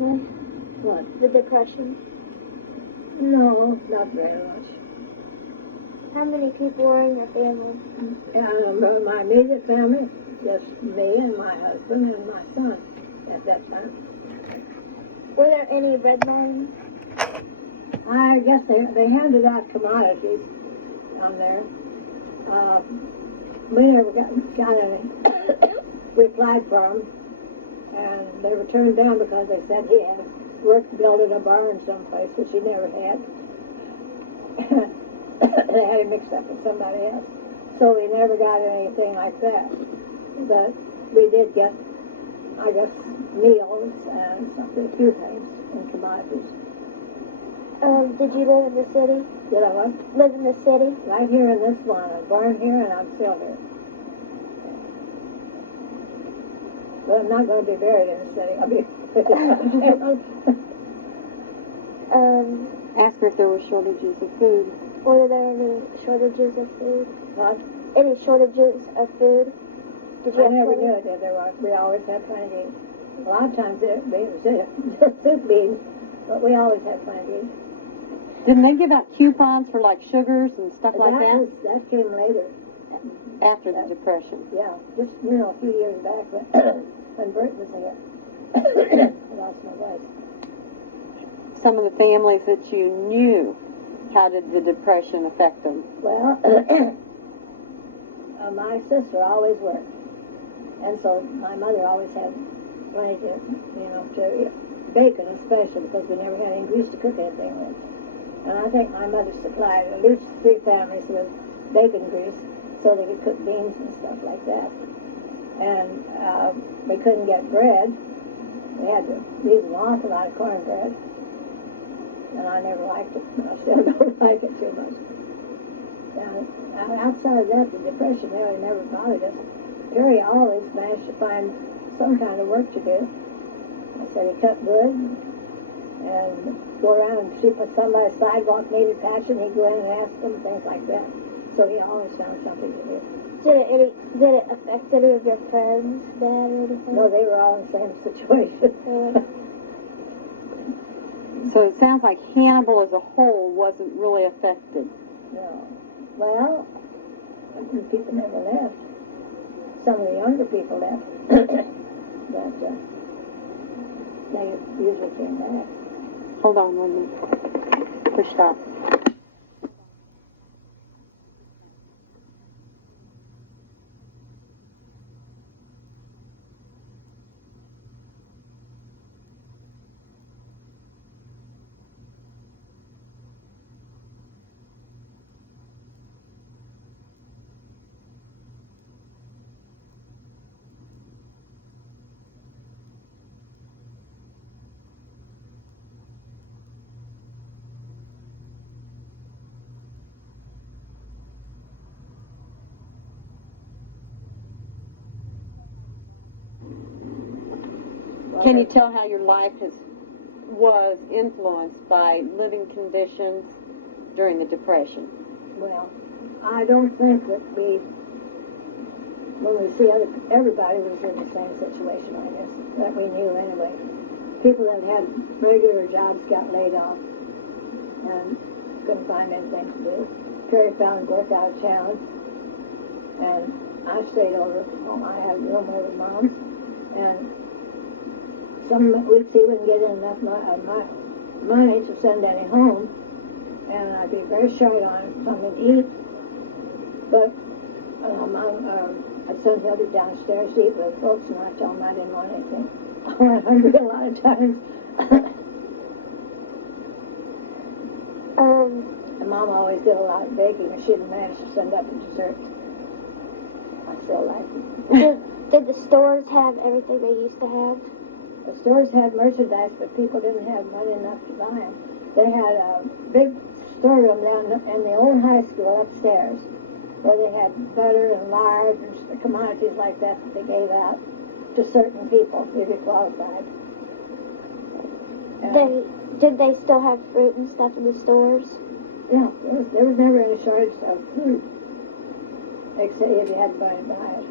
What? The Depression? No, not very much. How many people were in your family? My immediate family, just me and my husband and my son at that time. Were there any redlining? I guess they handed out commodities down there. We never got any. We applied for them, and they were turned down because they said he had work building a barn someplace, which he never had. They had him mixed up with somebody else. So we never got anything like that. But we did get, I guess, meals and something, a few things in commodities. Did you live in the city? Did I what? Live in the city? Right here in this one. I was born here and I'm still here. But I'm not going to be buried in the city. I'll be... Ask her if there were shortages of food. Were there any shortages of food? What? Any shortages of food? Did you I never plenty? knew that there was. We always had plenty. A lot of times it was soup beans, but we always had plenty. Didn't they give out coupons for like sugars and stuff like that? That came later. After the Depression. Yeah, just, a few years back when Bert was here. I lost my voice. Some of the families that you knew, how did the Depression affect them? Well, my sister always worked. And so my mother always had plenty to, bacon especially, because we never had any grease to cook anything with. And I think my mother supplied at least 3 families with bacon grease so they could cook beans and stuff like that. And we couldn't get bread. We had to use an awful lot of cornbread. And I never liked it. I still don't like it too much. And outside of that, the Depression really never bothered us. Harry always managed to find some kind of work to do. I said he cut wood and go around and see if somebody's sidewalk needed patching, he'd go in and ask them, things like that. So he always found something to do. Did it affect any of your friends, Dad, or anything? No, they were all in the same situation. So it sounds like Hannibal as a whole wasn't really affected. No. Well, the people never left. Some of the younger people left. But they usually came back. Hold on 1 minute. Push stop. Can you tell how your life was influenced by living conditions during the Depression? Well, I don't think that when we see everybody was in the same situation, I guess, that we knew anyway. People that had regular jobs got laid off and couldn't find anything to do. Perry found work out of town, and I stayed over. I had a room over Mom's, and some weeks he wouldn't get in enough money to send any home, and I'd be very short on something to eat. But I'd send Hildy downstairs to eat with folks, and I told them I didn't want anything. I went hungry a lot of times. And Mom always did a lot of baking, and she didn't manage to send up a dessert. I still like it. Did the stores have everything they used to have? The stores had merchandise, but people didn't have money enough to buy them. They had a big storeroom down in the old high school upstairs, where they had butter and lard and commodities like that they gave out to certain people if you qualified. Did they still have fruit and stuff in the stores? Yeah, there was never any shortage of food, except if you had to buy and buy it.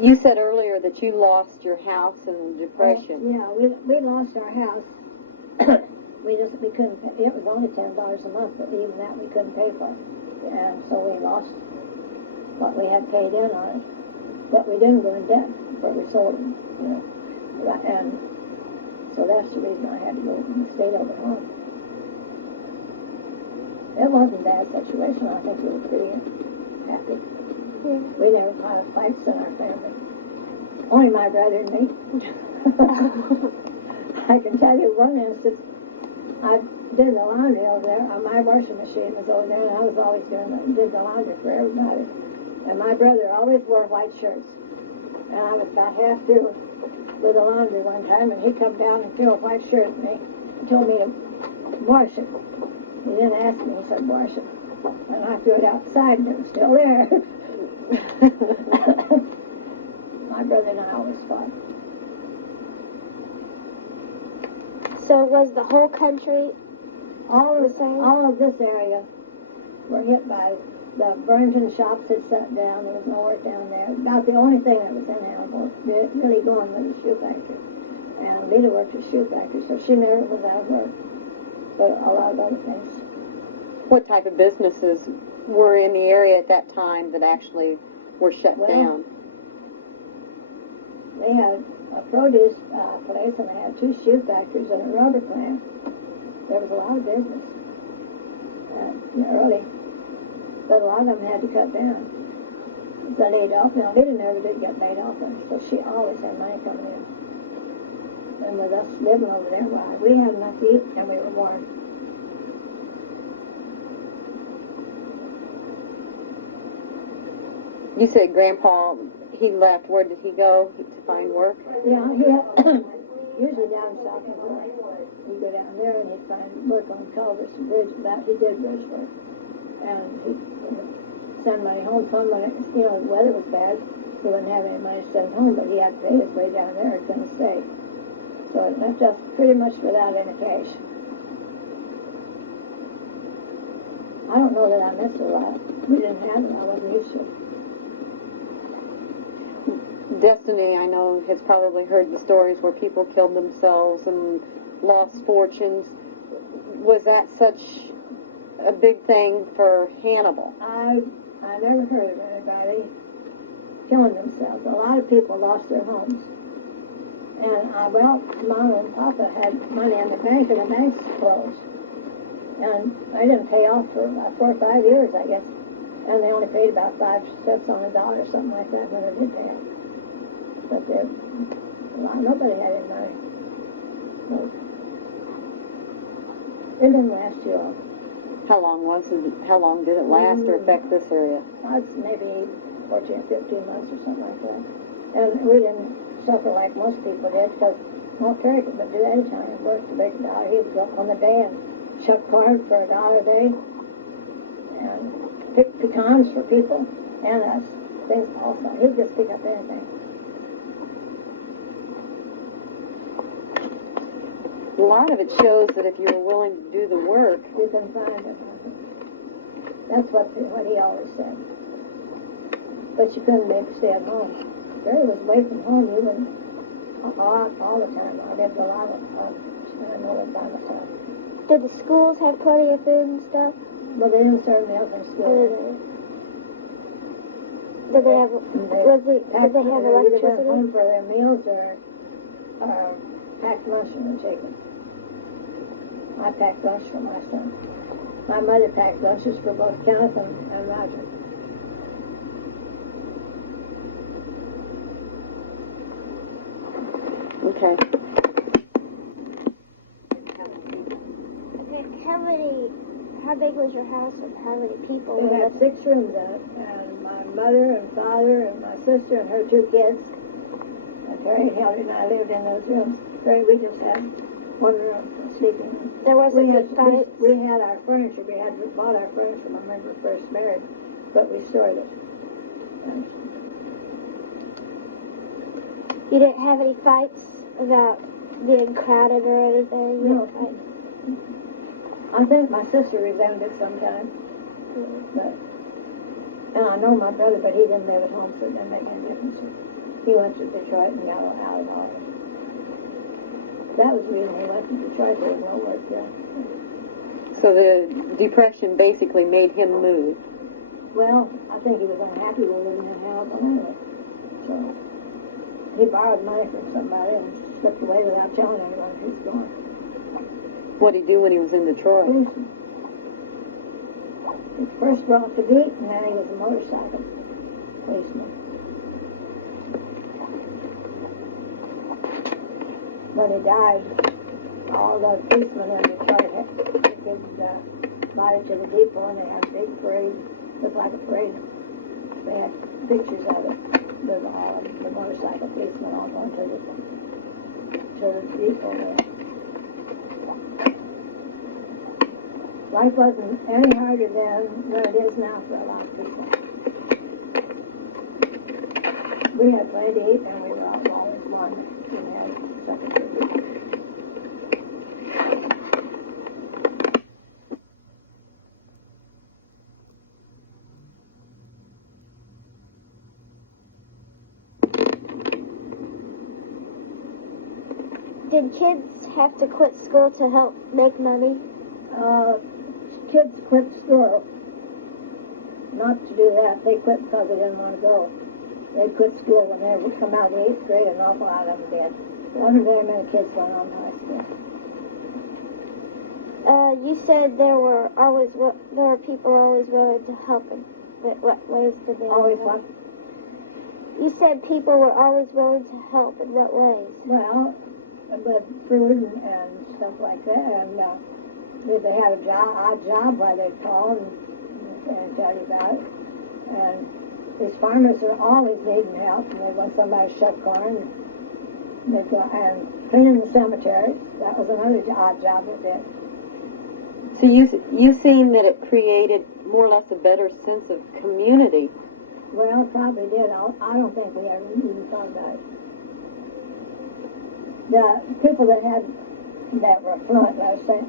You said earlier that you lost your house in the Depression. Yeah, we lost our house. we couldn't pay. It was only $10 a month, but even that we couldn't pay for. And so we lost what we had paid in on it. But we didn't go in debt, but we sold it, you know. And so that's the reason I had to go and stay over home. It wasn't a bad situation. I think we were pretty happy. Yeah. We never caused fights in our family. Only my brother and me. I can tell you one instance. I did the laundry over there. My washing machine was over there, and I was always did the laundry for everybody. And my brother always wore white shirts. And I was about half through with the laundry one time, and he come down and threw a white shirt at me and told me to wash it. He didn't ask me. He said, wash it. And I threw it outside, and it was still there. My brother and I always fought. So was the whole country All of this area were hit by the Burlington shops had shut down. There was no work down there. About the only thing that was in Hannibal really going was the shoe factory. And Lita worked at the shoe factory, so she never was out of work. But a lot of other things. What type of businesses were in the area at that time that actually were shut down? They had a produce place, and they had 2 shoe factories and a rubber plant. There was a lot of business early, but a lot of them had to cut down. Got laid off. Now, Lita never did get laid off, so she always had money coming in. And with us living over there, why, we had enough to eat, and we were warm. You said Grandpa, he left. Where did he go to find work? Yeah, he had, usually down south of Florida. He'd go down there and he'd find work on culverts and bridges. That he did bridge work, and he'd send money home. Some when the weather was bad, he wouldn't have any money to send home, but he had to pay his way down there. He couldn't stay, so it left us pretty much without any cash. I don't know that I missed a lot. We didn't have it. I wasn't used to it. Destiny, I know, has probably heard the stories where people killed themselves and lost fortunes. Was that such a big thing for Hannibal? I never heard of anybody killing themselves. A lot of people lost their homes. And, Mom and Papa had money in the bank, and the bank's closed. And they didn't pay off for about 4 or 5 years, I guess. And they only paid about 5 cents on the dollar or something like that when they did pay off. But nobody had any money. No. It didn't last too long. How long did it last or affect this area? It's maybe 14, 15 months or something like that. And we didn't suffer like most people did, because Terry could do any time. He worked to make $1. He would go up on the day and chuck cards for $1 a day and pick pecans for people and us. Things also. He'd just pick up anything. A lot of it shows that if you were willing to do the work, you can find it. That's what he always said. But you couldn't make stay at home. Barry was away from home even all the time. I lived a lot of spending all the time myself. Did the schools have plenty of food and stuff? Well, they didn't serve meals in school. Did they have electricity? They went home for their meals or packed lunch and chicken. I packed lunch for my son. My mother packed lunches for both Kenneth and Roger. okay. How big was your house, and how many people? It had 6 rooms in it, and my mother and father and my sister and her 2 kids. And Terry and Hildy and I lived in those rooms. We just had 1 room sleeping room. There wasn't any fights? We had our furniture. We had bought our furniture when we were first married, but we stored it. And you didn't have any fights about being crowded or anything? no fights. I think my sister resented it sometimes. But, and I know my brother, but he didn't live at home, so it didn't make any difference. He went to Detroit and got out of office. That was the reason he went to Detroit. There was no work there. So the Depression basically made him move. Well, I think he was unhappy with living in house anyway. So he borrowed money from somebody and slipped away without telling anyone he was gone. What did he do when he was in Detroit? Policeman. He first brought the beat, and then he was a motorcycle policeman. When he died, all the policemen in Detroit had body to the depot, and they had a big parade. Looked like a parade. They had pictures of it with all of the motorcycle policemen all going to the depot there. Life wasn't any harder then than it is now for a lot of people. We had plenty to eat, and we were always one. We had second to eat. Did kids have to quit school to help make money? Kids quit school not to do that. They quit because they didn't want to go. They quit school when they would come out of the 8th grade, and an awful lot of them did. There wasn't very many kids going on to high school. You said there were people always willing to help in what ways did they Always help? what? You said people were always willing to help in what ways? Well, with food and stuff like that, and if they had odd job, why they'd call and tell you about it. And these farmers are always needing help, and they want somebody to shuck corn, and they'd go and cleaning the cemetery. That was another odd job they did. So you seen that it created more or less a better sense of community. Well, it probably did. I don't think we ever even thought about it. The people that were affluent,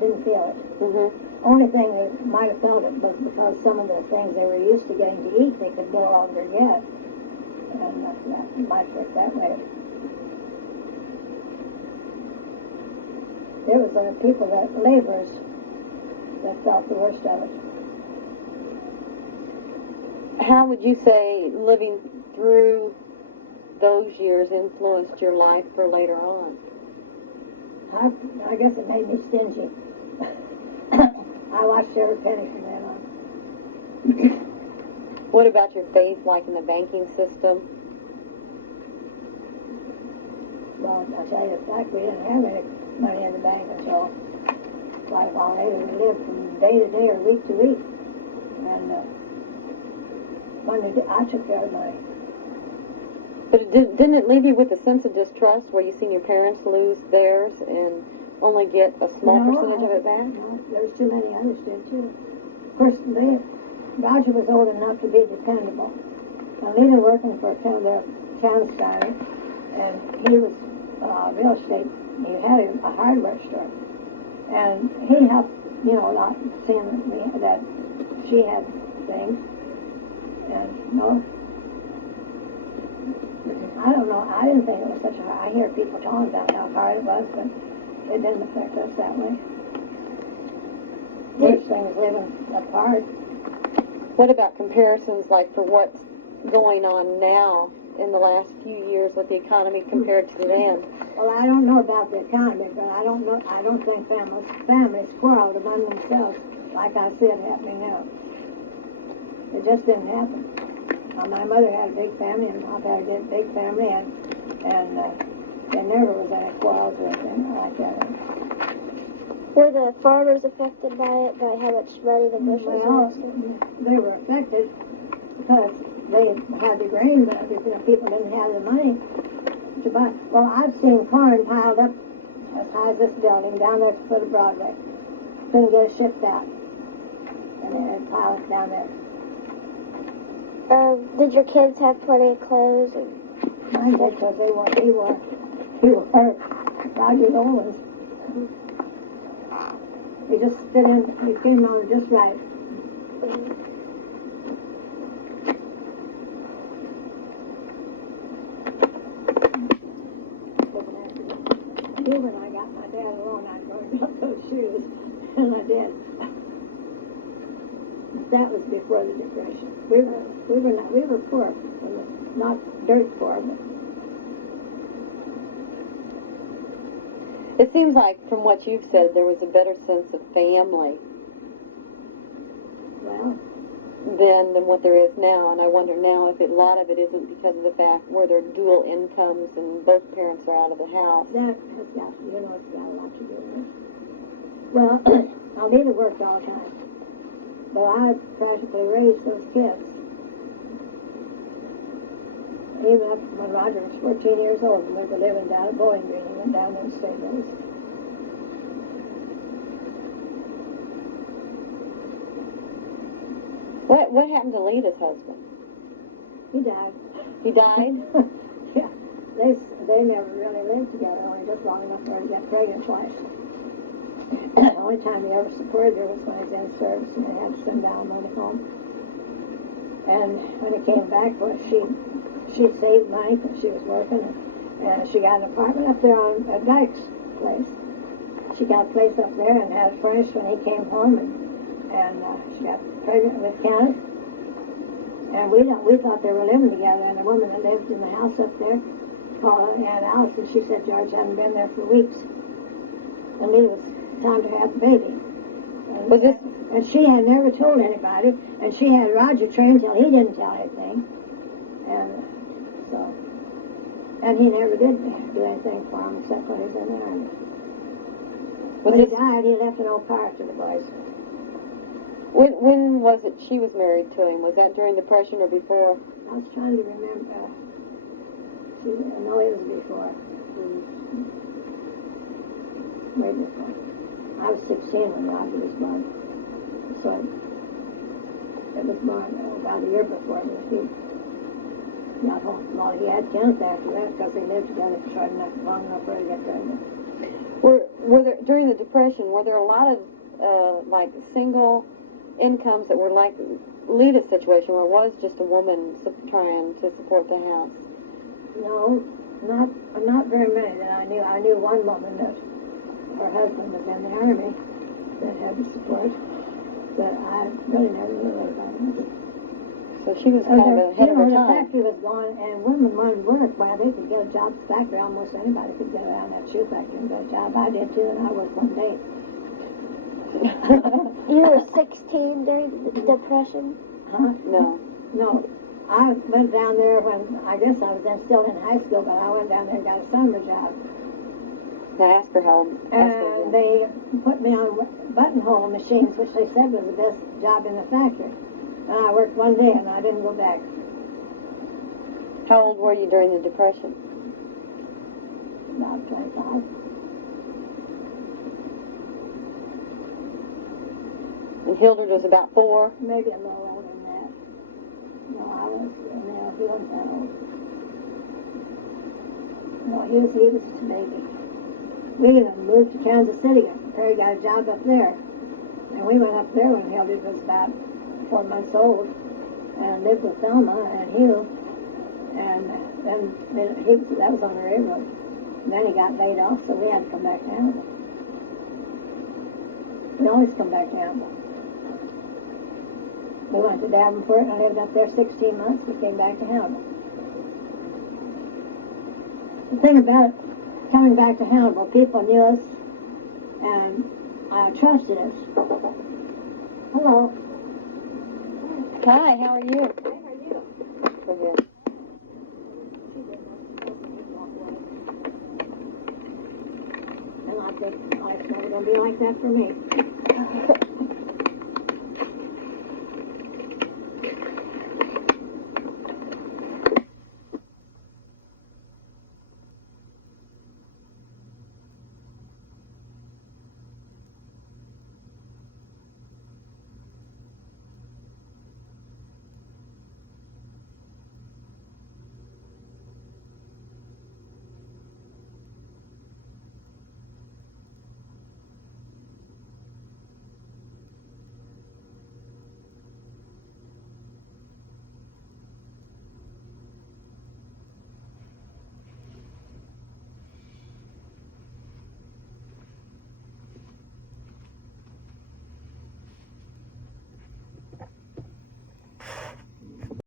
didn't feel it. Mm-hmm. Only thing they might have felt it was because some of the things they were used to getting to eat, they could no longer get. And that might work that way. There was people laborers, that felt the worst of it. How would you say living through those years influenced your life for later on? I guess it made me stingy. I watched every penny from then on. What about your faith, like in the banking system? Well, I'll tell you the fact, we didn't have any money in the bank until quite a while later. We lived from day to day or week to week. And I took care of money. But didn't it leave you with a sense of distrust where you seen your parents lose theirs and only get a small percentage of it back? No, there was too many others did too. Of course, Roger was old enough to be dependable. Now, Lena working for their Canstein, and he was real estate. He had a hardware store, and he helped, a lot, seeing that she had things. And I don't know. I didn't think it was such a hard. I hear people talking about how hard it was, but it didn't affect us that way. Worst thing is living apart. What about comparisons, like for what's going on now in the last few years with the economy compared to then? Well, I don't know about the economy, but I don't think families quarreled among themselves like I see it happening now. It just didn't happen. My mother had a big family, and Pop had a big family, and there never was any quarrels or anything like that. Were the farmers affected by it, by how much money the bushels Well, they were affected because they had the grain, but people didn't have the money to buy. Well, I've seen corn piled up as high as this building down there at the foot of Broadway. Couldn't get it shipped out, and they had piled it down there. Did your kids have plenty of clothes? Mine did, because he wore Roger Owens. He just fit in, he came on just right. shoes, and I did. That was before the Depression. We were poor, not dirt poor, but It seems like, from what you've said, there was a better sense of family well, then than what there is now. And I wonder now if a lot of it isn't because of the fact where there are dual incomes and both parents are out of the house. that has got, it's got a lot to do with it. Well, I neither worked all the time, but I practically raised those kids. Even up when Roger was 14 years old, and we were living down at Bowling Green. He went down there and stayed with us. What happened to Lita's husband? He died. He died? Yeah, they never really lived together, only just long enough for her to get pregnant twice. The only time he ever supported her was when he was in service, and they had to send down money home. And when he came back, well, she saved money when she was working, and she got an apartment up there on Dyke's place. She got a place up there and had it furnished when he came home, and she got pregnant with Kenneth. And we thought they were living together, and the woman that lived in the house up there called Aunt Alice, and she said George hadn't been there for weeks. And it was time to have the baby. And she had never told anybody, and she had Roger trained till he didn't tell anything. And he never did do anything for him except when he was in the army. When he died, he left an old car to the boys. When was it she was married to him? Was that during the Depression or before? I was trying to remember. I know it was before. Way before. I was 16 when Roger was born. So it was born about a year before he got home. Well, he had Kenneth after that because they lived together for long enough for her to get pregnant. Were there, during the Depression, were there a lot of like single incomes that were like Lita's situation, where it was just a woman trying to support the house? No, not very many that I knew. I knew one woman that her husband was in the army that had to support, but I really never knew about it. So she was kind of ahead of her The time. factory was gone, and women wanted to work. Well, they could get a job at the factory. Almost anybody could get around that shoe factory and get a job. I did too, and I worked one day. You were 16 during the Depression? Huh? No. No. I went down there when, I guess I was then still in high school, but I went down there and got a summer job. I asked her how. And they put me on buttonhole machines, which they said was the best job in the factory. And I worked one day, and I didn't go back. How old were you during the Depression? About 25. And Hildred was about 4. Maybe a little older than that. No, he wasn't that old. No, he was just a baby. We even moved to Kansas City. Perry got a job up there. And we went up there when Hildred was about 4 months old and lived with Thelma and Hugh. And then that was on the railroad. And then he got laid off, so we had to come back to Hannibal. We always come back to Hannibal. We went to Davenport and lived up there 16 months. We came back to Hannibal. The thing about it, coming back to Hannibal, people knew us and trusted us. Hello. Hi, how are you? Hey, how are you? Go ahead. And I think life's never going to be like that for me.